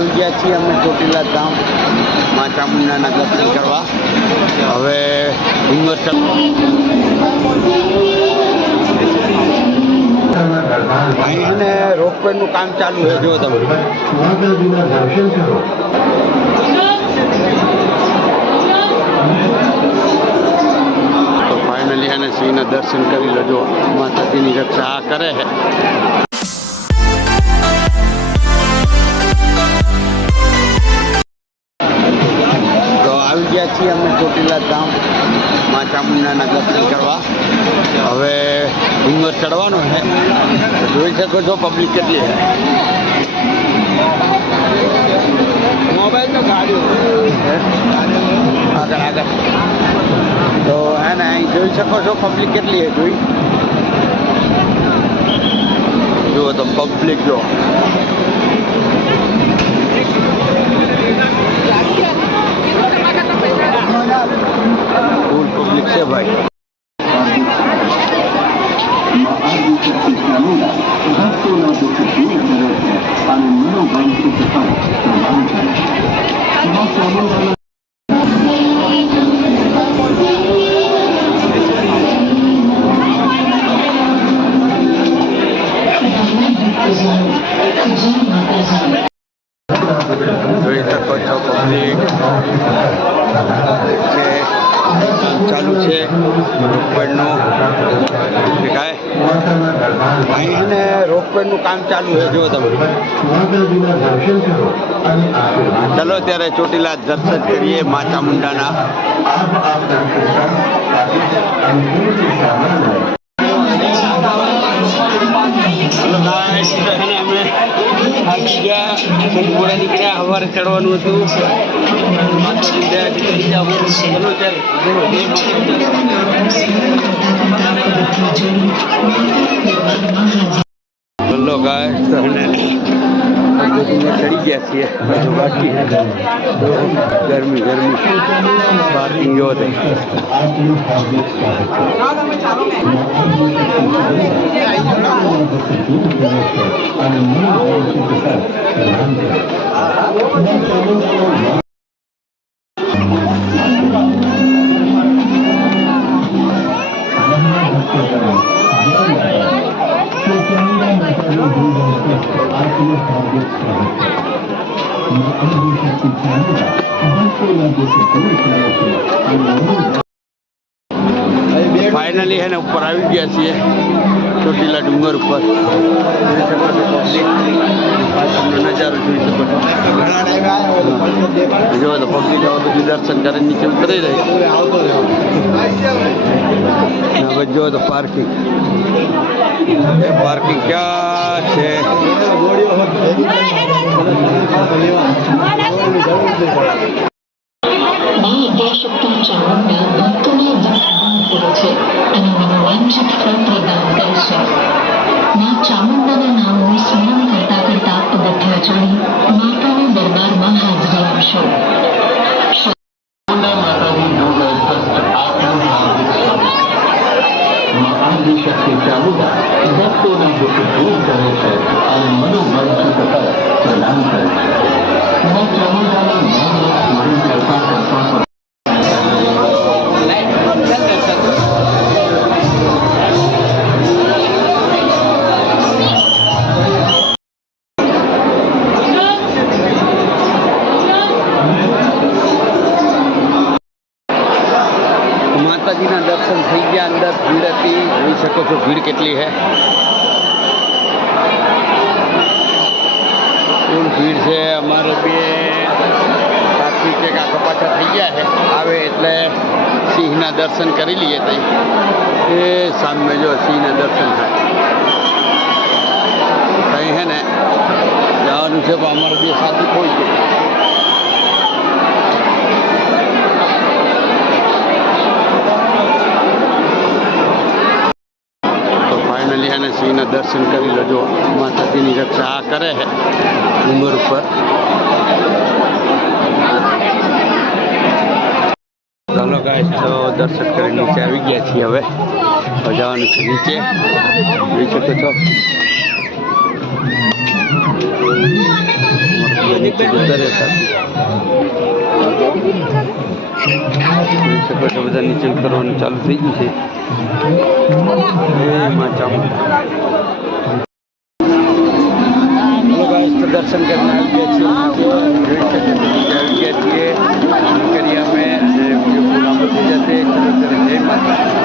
આવી ગયા છીએ અમે ચોટીલા ધામ મા ચામુંડાના દર્શન કરવા. હવે ડુંગર અને રોપવેનું કામ ચાલુ છે જો તમે. ફાઇનલી એને સિંહના દર્શન કરી લેજો, માતાજીની રક્ષા આ કરે છે. છીએ અમે ચોટીલા ધામ મા ચામુંડાના દર્શન કરવા. હવે ડુંગર ચડવાનો છે. જોઈ શકો છો પબ્લિક કેટલી છે. મોબાઈલ તો ગાડી આગળ આગળ. તો એને અહીં જોઈ શકો છો પબ્લિક કેટલી છે જોઈ. જુઓ તો પબ્લિક જો ફૂલ પબ્લિક છે ભાઈ આદિશક્તિ ચામુંડા ભક્તોના દુઃખ દૂર કરે છે અને મનોવાંછિત ફળ પ્રદાન કરે છે મા ચામુંડાના જોઈ શકો છો પબ્લિક છે કામ ચાલુ છે રોપવેનું કાંઈ અહીં ને રોપવેનું કામ ચાલુ છે. જો તમે. અને ચલો ત્યારે ચોટીલા દર્શન કરીએ મા ચામુંડાના અને ગયા નીકળ્યા સવારે ચડવાનું હતું ચલો તમને ચલો ગાય ચડી ગયા છીએ. બાકી. ગરમી ગરમી. પાર્કિંગ જો થઈ છે કરે છે ફાઇનલી એને ઉપર આવી ગયા છીએ. ચોટીલા ડુંગર ઉપર. છો નજારો જોઈ શકો છો. જો તો પબ્લિક હવે બધું દર્શન કરીને નીચે ઉતરી રહી ને હવે જો તો પાર્કિંગ. એ પાર્કિંગ ક્યાં છે? ચામુંડાના નામનું સ્મરણ કરતા કરતા પગથિયા ચડી માતાના દરબારમાં હાજરી આપશો justiça a. Não todas as દર્શન થઈ ગયા અંદર ભીડ હતી જોઈ શકો છો ભીડ કેટલી છે. ફૂલ ભીડ છે અમારે બે સાથી કે કાકા પાછા થઈ ગયા છે. આવે એટલે સિંહના દર્શન કરી લઈએ તઈ. એ સામે જો સિંહના દર્શન થાય. કઈ હે ને, જવાનું છે પણ અમારે બે સાથી કોઈ છે તો ફાઇનલી એને સિંહના દર્શન કરી લેજો. માતાજીની રક્ષા આ કરે છે ઉંમર ઉપર. ચાલો ગાય તો દર્શન કરી નીચે આવી ગયા છીએ હવે. જવાનું છે નીચે. જોઈ શકો છો. બધા નીચે ઉતરવાનું ચાલુ થઈ ગયું છે. દર્શન કરીને આવી ગયા છીએ જોઈ શકે આવી ગયા છીએ